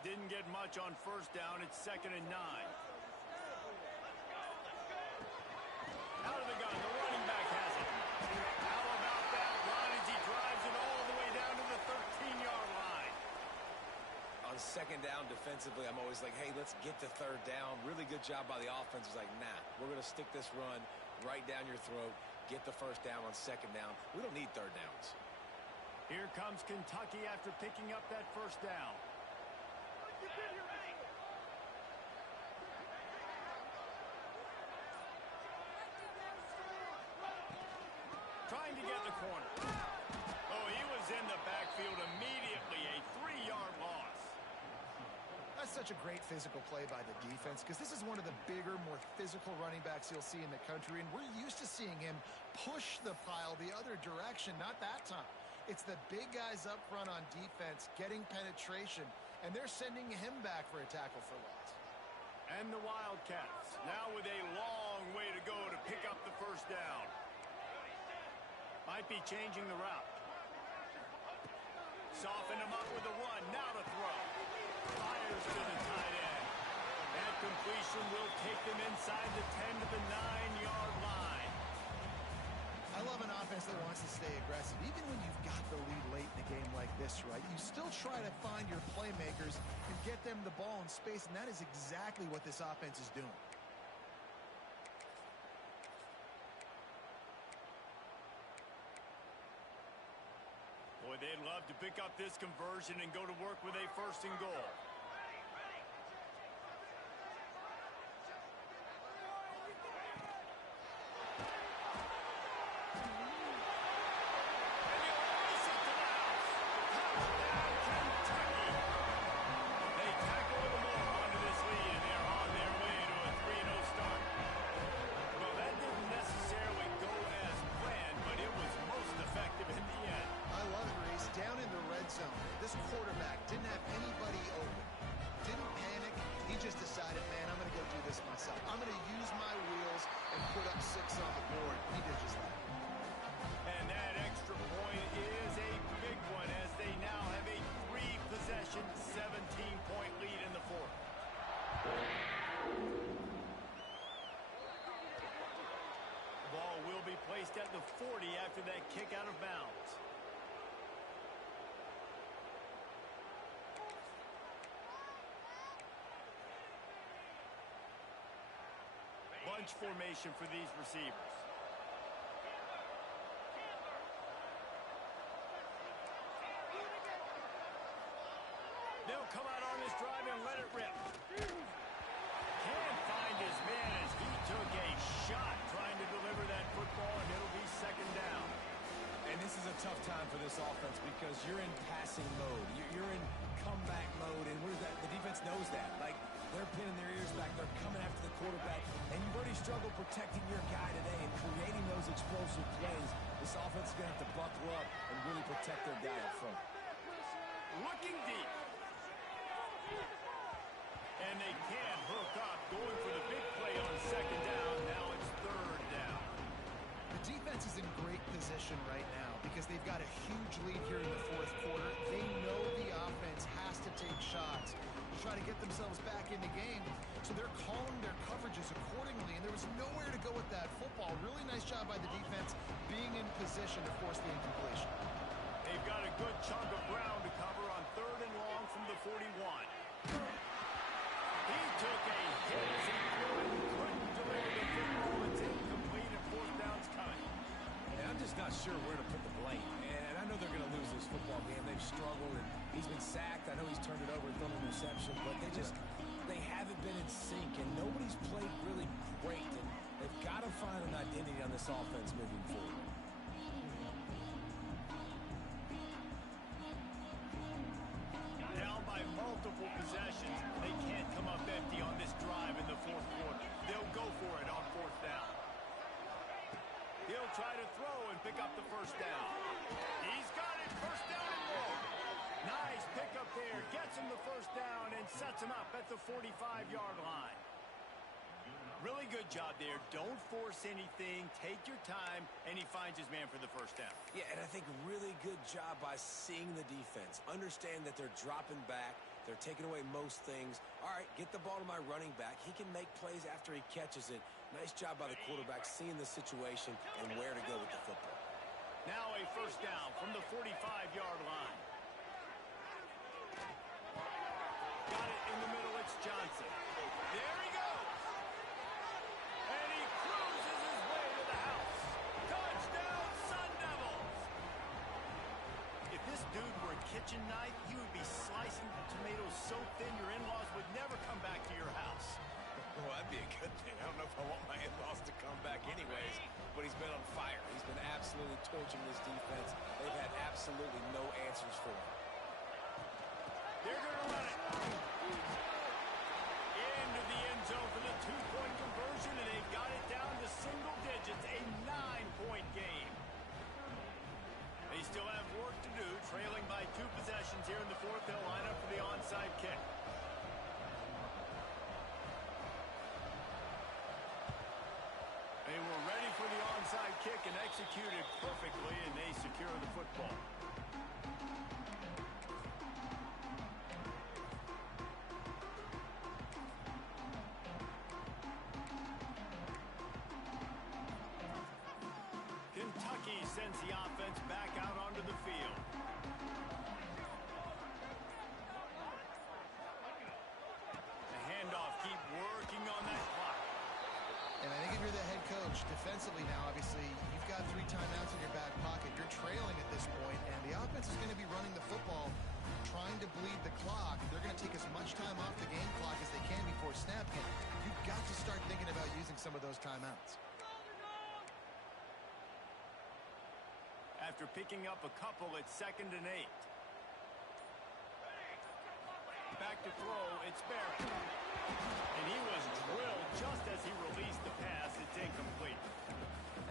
Didn't get much on 1st down. It's 2nd and 9. Out of the gun. The running back has it. How about that run as he drives it all the way down to the 13-yard line? On 2nd down defensively, I'm always like, hey, let's get the 3rd down. Really good job by the offense. It's like, nah, we're going to stick this run right down your throat. Get the 1st down on 2nd down. We don't need 3rd downs. Here comes Kentucky after picking up that 1st down. Trying to get the corner. Oh, he was in the backfield immediately. A 3-yard loss. That's such a great physical play by the defense because this is one of the bigger, more physical running backs you'll see in the country, and we're used to seeing him push the pile the other direction. Not that time. It's the big guys up front on defense getting penetration, and they're sending him back for a tackle for loss. And the Wildcats now with a long way to go to pick up the 1st down. Might be changing the route. Soften him up with a run. Now to throw. Fires to the tight end. That completion will take them inside the 10 to the 9-yard line. I love an offense that wants to stay aggressive. Even when you've got the lead late in a game like this, right? You still try to find your playmakers and get them the ball in space, and that is exactly what this offense is doing. Boy, they'd love to pick up this conversion and go to work with a 1st and goal. This quarterback didn't have anybody open. Didn't panic. He just decided, man, I'm going to go do this myself. I'm going to use my wheels and put up 6 on the board. He did just that. And that extra point is a big one as they now have a 3-possession, 17-point lead in the 4th. Ball will be placed at the 40 after that kick out of bounds. Bunch formation for these receivers. They'll come out on this drive and let it rip. Can't find his man as he took a shot trying to deliver that football, and it'll be 2nd down. And this is a tough time for this offense because you're in passing mode. You're in comeback mode, and the defense knows that. Like, they're pinning their ears back. They're coming after the quarterback, and you've already struggled protecting your guy today and creating those explosive plays. This offense is going to have to buckle up and really protect their guy up front. Looking deep. And they can't hook up, going for the big play on second down. Now it's third down. The defense is in great position right now because they've got a huge lead here in the fourth quarter. They know the offense has to take shots to try to get themselves back in the game. So they're calling their coverages accordingly, and there was nowhere to go with that football. Really nice job by the defense being in position to force the incompletion. They've got a good chunk of ground to cover on third and long from the 41. He took a hit as he threw it. Couldn't deliver the football. It's incomplete and fourth down's coming. And I'm just not sure where to put the blame. And I know they're going to lose this football game. They've struggled, and he's been sacked. I know he's turned it over and thrown an interception, but they haven't been in sync, and nobody's played really great. And they've got to find an identity on this offense moving forward. Down by multiple possessions. They can't come up empty on this drive in the fourth quarter. They'll go for it on fourth down. He'll try to throw and pick up the first down. He's got it. First down and more. Nice pickup there. Gets him the first down and sets him up at the 45-yard line. Really good job there. Don't force anything. Take your time, and he finds his man for the first down. Yeah, and I think really good job by seeing the defense. Understand that they're dropping back. They're taking away most things. All right, get the ball to my running back. He can make plays after he catches it. Nice job by the quarterback seeing the situation and where to go with the football. Now a first down from the 45-yard line. Got it in the middle. It's Johnson. There he goes. And he cruises his way to the house. Touchdown, Sun Devils. If this dude were a kitchen knife, he would be slicing tomatoes so thin your in-laws would never come back to your house. Well, that'd be a good thing. I don't know if I want my in-laws to come back anyways, but he's been on fire. He's been absolutely torching this defense. They've had absolutely no answers for him. They're going to run it. Into the end zone for the two-point conversion, and they've got it down to single digits, a 9-point game. They still have work to do, trailing by 2 possessions here in the fourth. They'll line up for the onside kick. They were ready for the onside kick and executed perfectly, and they secure the football. Kentucky sends the offense back out onto the field. The handoff, keep working on that clock. And I think if you're the head coach, defensively now, obviously, you've got 3 timeouts in your back pocket. You're trailing at this point, and the offense is going to be running the football, trying to bleed the clock. They're going to take as much time off the game clock as they can before snapping it. You've got to start thinking about using some of those timeouts. After picking up a couple, it's 2nd and 8. Back to throw, it's Barrett. And he was drilled just as he released the pass. It's incomplete.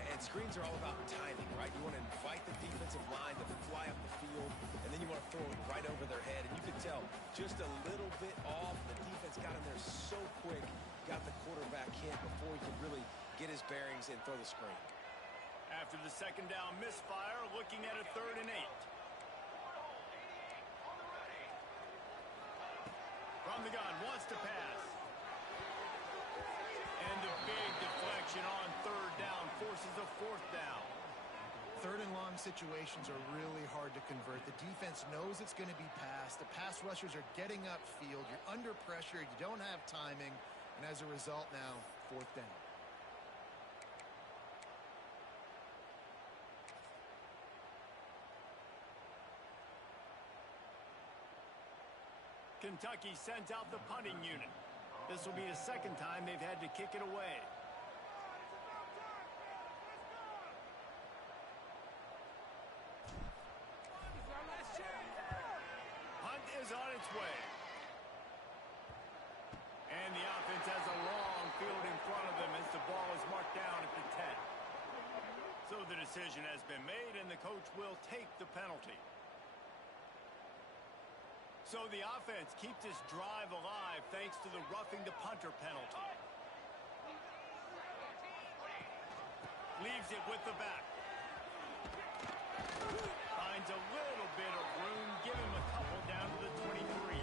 And screens are all about timing, right? You want to invite the defensive line to fly up the field, and then you want to throw it right over their head. And you can tell just a little bit off. The defense got in there so quick, got the quarterback hit before he could really get his bearings and throw the screen. After the second down misfire, looking at a 3rd and 8. From the gun, wants to pass. And a big deflection on 3rd down forces a 4th down. 3rd and long situations are really hard to convert. The defense knows it's going to be passed. The pass rushers are getting upfield. You're under pressure. You don't have timing. And as a result now, 4th down. Kentucky sends out the punting unit. This will be the 2nd time they've had to kick it away. Punt is on its way. And the offense has a long field in front of them as the ball is marked down at the 10. So the decision has been made, and the coach will take the penalty. So the offense keeps this drive alive thanks to the roughing the punter penalty. Leaves it with the back. Finds a little bit of room, give him a couple down to the 23.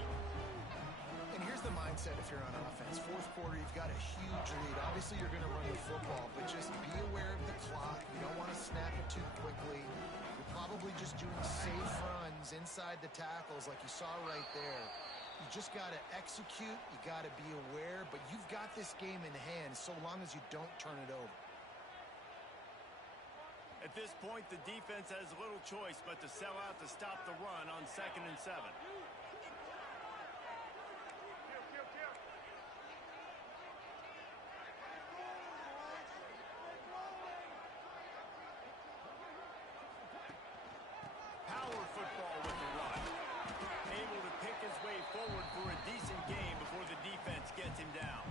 And here's the mindset if you're on offense. Fourth quarter, you've got a huge lead. Obviously, you're going to run the football, but just be aware of the clock. You don't want to snap it too quickly. You're probably just doing safe runs inside the tackles like you saw right there. You just got to execute. You got to be aware, but you've got this game in hand so long as you don't turn it over. At this point, the defense has little choice but to sell out to stop the run on 2nd and 7. Power football with the run. Able to pick his way forward for a decent game before the defense gets him down.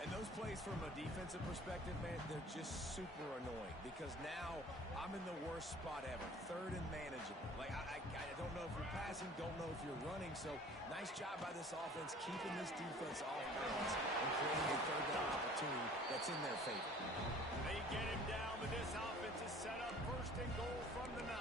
And those plays from a defensive perspective, man, they're just super annoying because now I'm in the worst spot ever. 3rd and manageable. Like, I don't know if you're passing, don't know if you're running. So nice job by this offense keeping this defense off balance and creating a 3rd down opportunity that's in their favor. They get him down, but this offense is set up 1st and goal from the 9.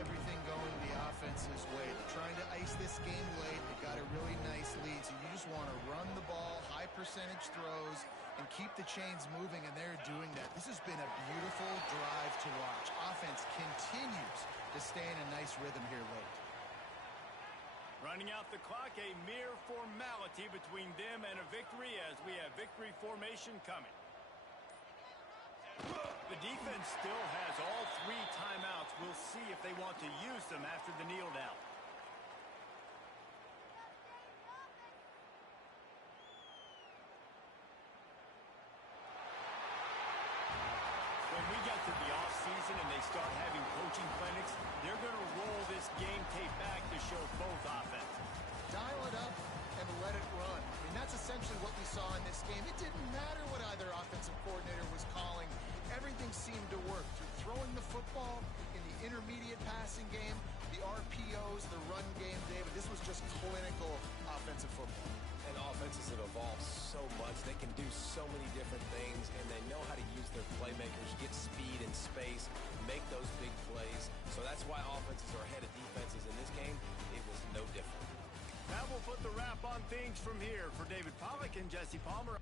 Everything going the offense's way. They're trying to ice this game late. They got a really nice lead, so you just want to run the ball, high percentage throws, and keep the chains moving, and they're doing that. This has been a beautiful drive to watch. Offense continues to stay in a nice rhythm here late. Running out the clock, a mere formality between them and a victory as we have victory formation coming. The defense still has all 3 timeouts. We'll see if they want to use them after the kneel down. When we get to the offseason and they start having coaching clinics, they're going to roll this game tape back to show both offenses. Dial it up and let it run. I mean, that's essentially what we saw in this game. It didn't matter what either offensive coordinator was calling. Everything seemed to work. Through throwing the football, in the intermediate passing game, the RPOs, the run game, David, this was just clinical offensive football. And offenses have evolved so much. They can do so many different things, and they know how to use their playmakers, get speed and space, make those big plays. So that's why offenses are ahead of defenses. In this game, it was no different. That will put the wrap on things from here. For David Pollack and Jesse Palmer.